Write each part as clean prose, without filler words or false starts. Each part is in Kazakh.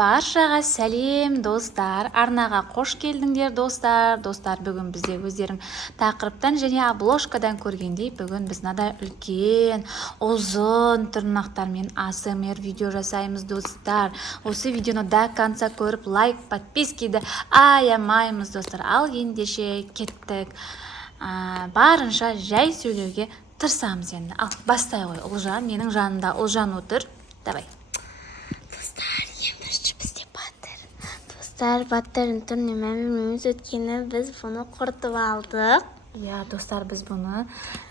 Баршаға сәлем достар, арнаға қош келдіңдер достар. Бүгін бізде өздерің тақырыптан және обложкадан көргендей, бүгін біз мынадай үлкен, ұзын тырнақтармен ASMR видео жасаймыз достар. Осы видеоны до конца көріп, лайк, подпискиді аямаймыз достар. Ал ендеше кеттік. Барынша жай сөйлеуге тырысамыз енді. Ал бастай ғой, Ұлжан, менің жанымда Ұлжан отыр. Давай. Баттардың түріне мәмілмеміз өткені біз бұны құртып алдық. Достар, біз бұны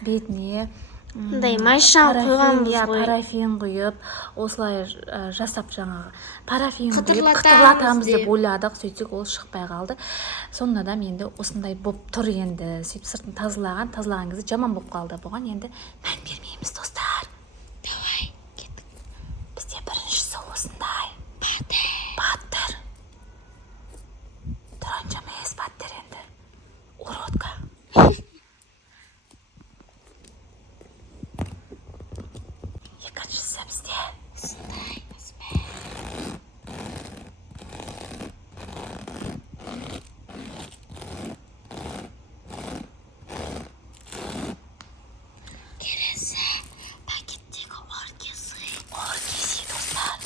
бетіне майшан құйғанбыз ғой. Парафин құйып, осылай жасап жаңағы парафин құйып қытырлатамыз деп ойладық, сөйтсек ол шықпай қалды. Сонда да енді осындай боп тұр енді. Сөйтіп сыртын тазалаған кезде жаман боп қалды. Бұған енді мән бермейміз достар. Давай, кеттік. Бізде біріншісі осындай. Батыр. Тұранжа емес батыр енді. Уродка. Екіншісі бізде. Осындай. Келесі пакеттегі оркесі достар.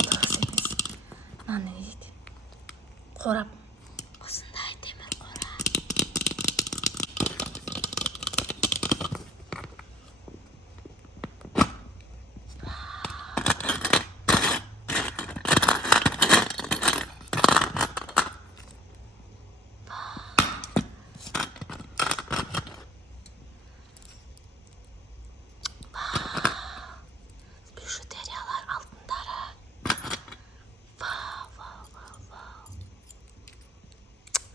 Ыдыс емес. Мынаны не дейді? Қорап. Осындай темір қора. Бижутериялар алтындары.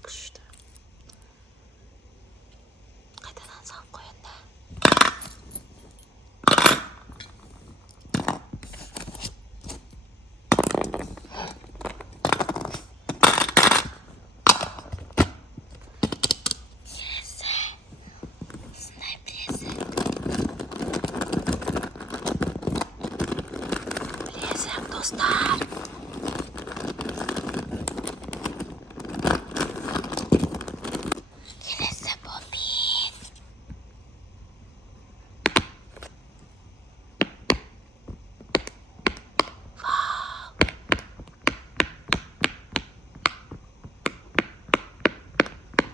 Күшті. Қайтадан салып қояды. Осындай білезік. Білезік достар. Келесі бобин.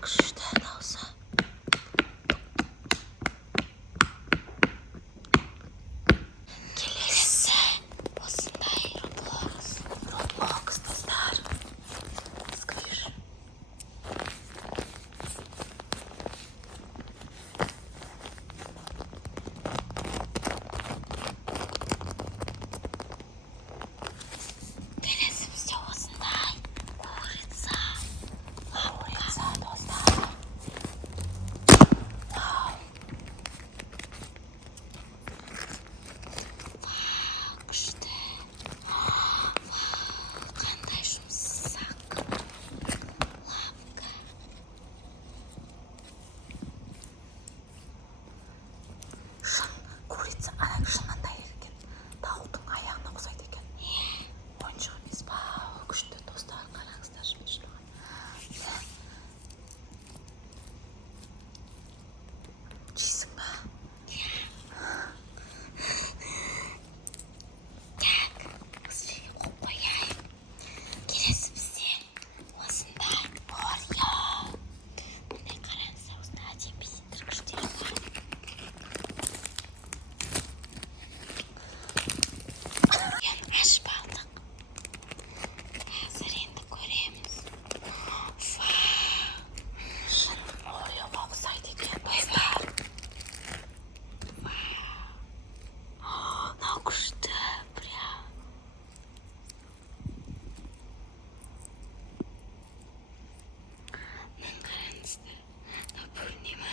Күшті дауысы. Келесі осындай Роблокс достар. Сквиш. Келесі бізде осындай курица. Курица достар. Күшті. Қандай жұмсақ. Лапка. Курица шынында екен. Тауықтың аяғына ұқсайды екен. Ойыншық емес па? Күшті достар, қараңыздар. Жейсің ба? Осыға қойып қояйын. Келесі бізде осындай Орео. Мындай қараңыздар, осындай әдемі безендіргіштер бар. Ашып алдық. Қазір енді көреміз. Ореоға ұқсайды екен достар. Мынау күшті. Мынаны қараңыздар. Мынау көріне ме?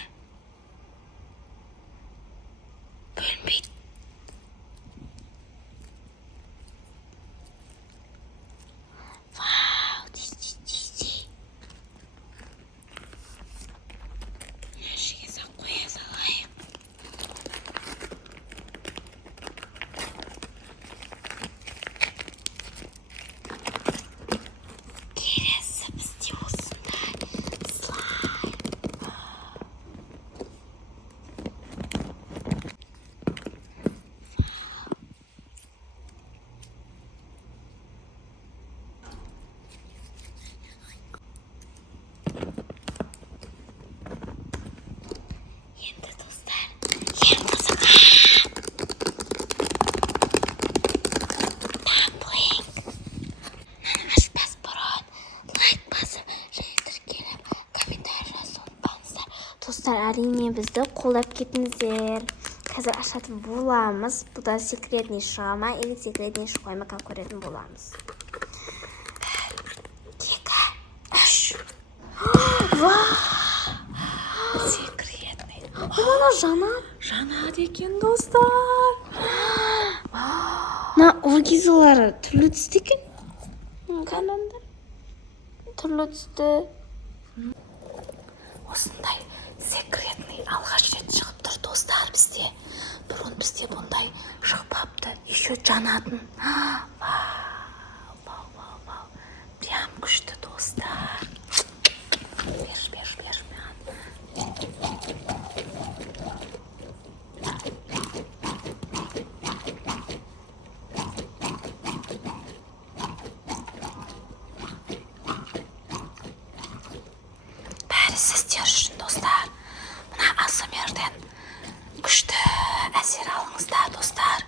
әрине бізді қолдап кетіңіздер. Қазір ашатын боламыз. Бұл да секретный шыға ма, или секретный шықпай ма, көретін боламыз. 2, 3. Секретный. Мына Жанат екен, достар. Мына оргизалары түрлі түсті екен. Қараңдар. Түрлі түсті. Осындай секретный алғаш рет шығып тұр, достар, бізде. Бұрын бізде бұндай шықпапты. Еще жанатын. Вау. Прям күшті, достар. Бер. Бәрі сіздер үшін, достар. Мына АСМРден күшті әсер алыңыздар, достар.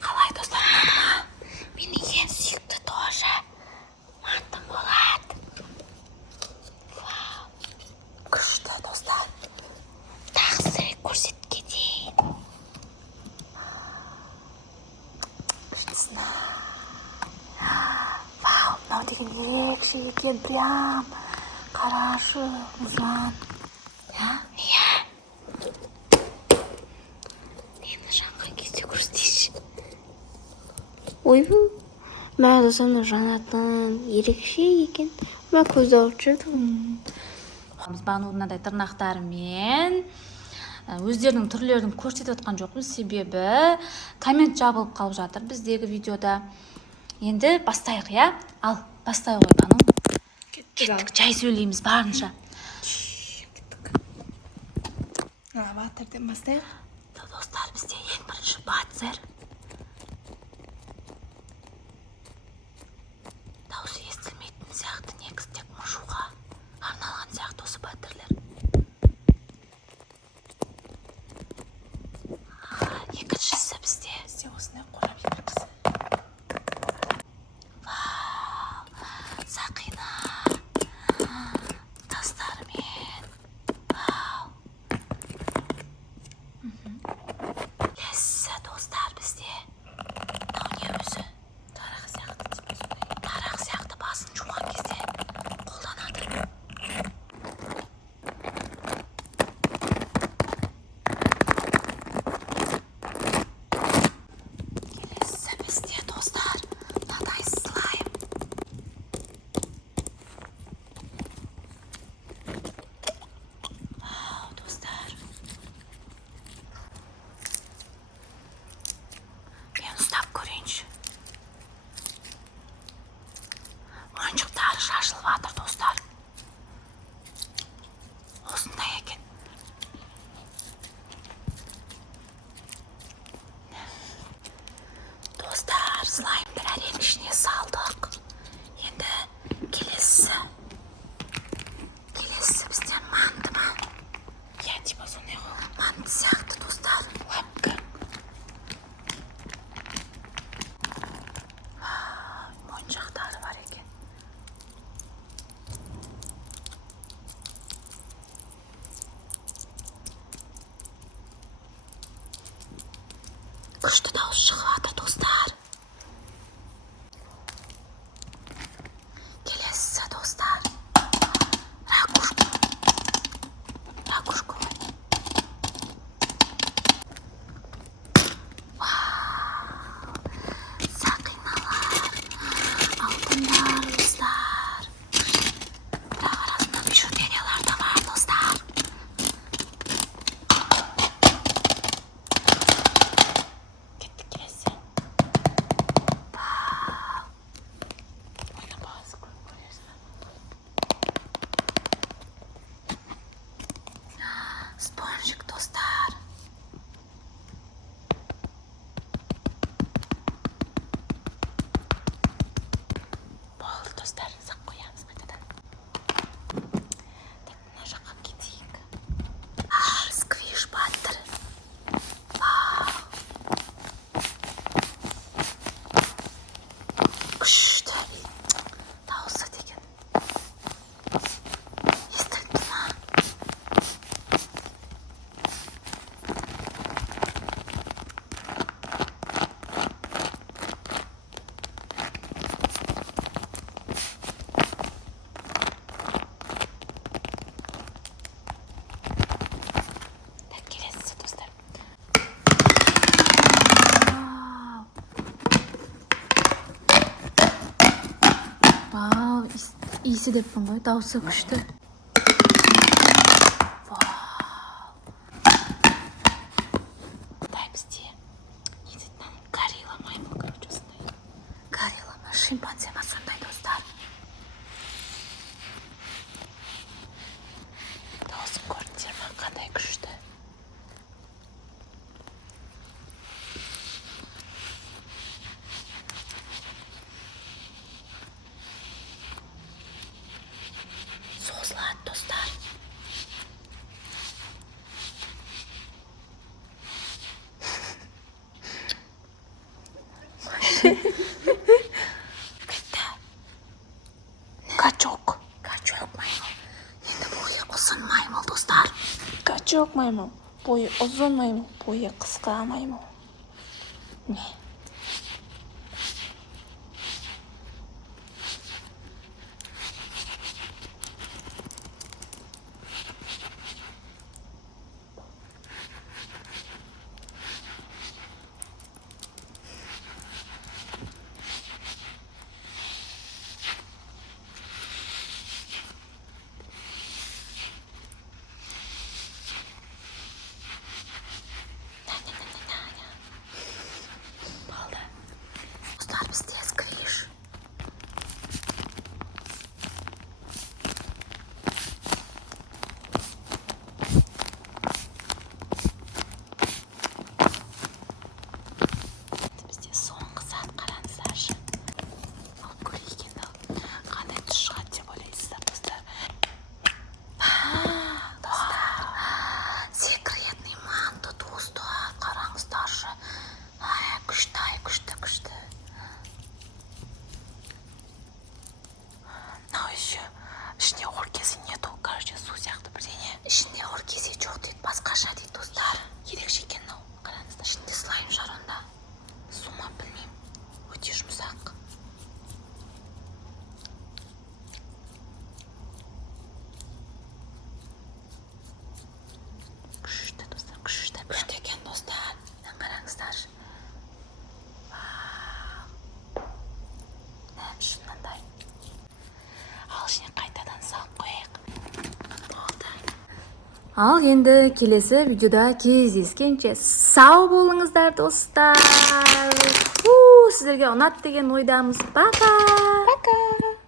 Қалай, достар, ұнады ма? Менің ең сүйікті тоже мантым болады. Күшті, достар. Тағысы көрсетке дейін. Күштісін. Вау, мынау деген ерекше екен, прям. Қарашы, ұзан. Иә? Мені жанған кезде көрсетейші. Ойбу, мәді соны жанатын ерекше екен. Мә көзі ауып жүрді. Бағану мынадай тырнақтарымен өздерінің түрлерін көрсетіп отқан жоқпыз, себебі коммент жабылып қалып жатыр біздегі видеода. Енді бастайық, иә? Ал, бастай ғой, Бану. Кеттік, жай сөйлейміз барынша. Батырден бастайық. Достар, бізде ең бірінші батыр. Даусы естілмейтін сияқты, негізі тек мұжуға арналған сияқты осы батырлар. Екіншісі бізде осындай қорап екіншісі. Вау, Сақина тастарымен. Вау. Лесі, достар, бізде. Мынау не өзі? Тарақ сияқты басын жуған кезде қолданады. Келесі бізде, достар, мынадай слайм. Вау, достар. Мен ұстап көрейінші. Ойыншықтары шашылып жатыр, достар. Осындай екен. Достар, слаймды әрең ішіне салдық. Енді келесі бізден манты ма? Я, типа сондай ғой. Манты сияқты, достар. Лапка. Ойыншақтары бар екен. Күшті дауыс шығып жатыр, достар. Келесі, достар. Ракушка. Вау. Сақиналар. Алтындар, достар. Бірақ арасында бижутериялар да бар, достар. Кеттік, келесі. Вау. Ойна бағасы көресің. Спонжик, достар. Болды, достар, сақ қоямыз қайтадан. Тек мына жаққа кетейік. Сквиш баттыр. Вау. Вау, иісі деппін ғой, дауысы күшті. Вау. Дай бізде. Не дейтін, горилла маймыл, короче, осындай. Горилла ма, шимпанзе ма сондай, достар. Дауысын көрдіңдер ма, қандай күшті. Sozlады, достар. Кетті. Качок. Качок маймыл. Енді бойы ұзын маймыл, достар. Качок маймыл. Бойы ұзын маймыл. Бойы қысқа маймыл. Не? Болды. Достар, бізде сквиш. Бізде соңғы сәт, қараңыздаршы. Алып көрейік енді. Қандай түс шығады деп ойлайсыздар, достар. Достар. Секретный манто, достар. Қараңыздаршы. Күшті, күшті. Мынау еще ішінде оркесі нету, короче, су сияқты бірдеңе. Ішінде оркесі жоқ дейді, басқаша дейді, достар. Ерекше екен мынау. Қараңыздар, ішінде слайм жар онда. Су ма білмеймін. Өте жұмсақ. Күшті, достар, күшті екен, достар. Қараңыздар. Шынандай. Ал ішіне қайтадан салып қояйық. Болды. Ал енді келесі видеода кездескенше сау болыңыздар, достар. Сіздерге ұнады деген ойдамыз. Пока. Пока.